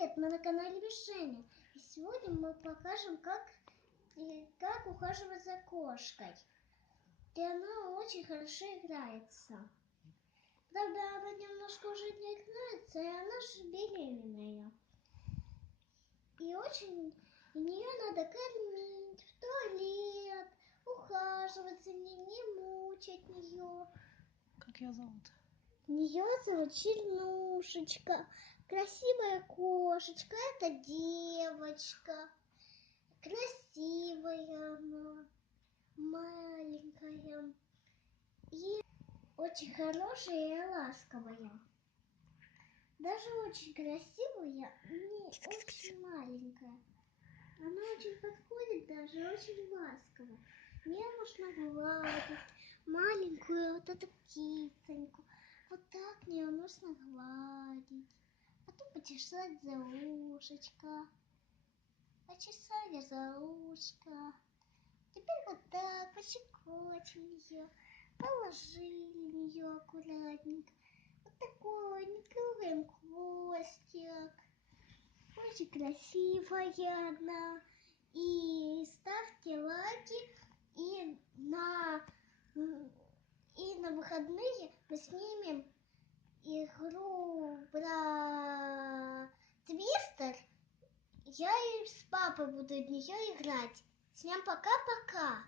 привет! Мы на канале Вишеня. И сегодня мы покажем, как ухаживать за кошкой. И она очень хорошо играется. Правда, она немножко уже не играется, и она же беременная. И нее надо кормить, в туалет, ухаживать за ней, не мучать ее. Как ее зовут? Ее зовут Чернушечка. Красивая кошечка. Это девочка. Красивая она. Маленькая. И очень хорошая и ласковая. Даже очень красивая и очень маленькая. Она очень подходит даже, очень ласковая. Мне нужно гладить маленькую вот эту птиценьку. Вот так мне нужно гладить. Потом почесать за ушечко. Почесали за ушко. Теперь вот так пощекотим ее. Положили нее аккуратненько. Вот такой, не трогаем хвостик. Очень красивая она. И ставьте лайки. И на выходные мы снимем игру про Твистер. Я и с папой буду в нее играть. Всем пока-пока.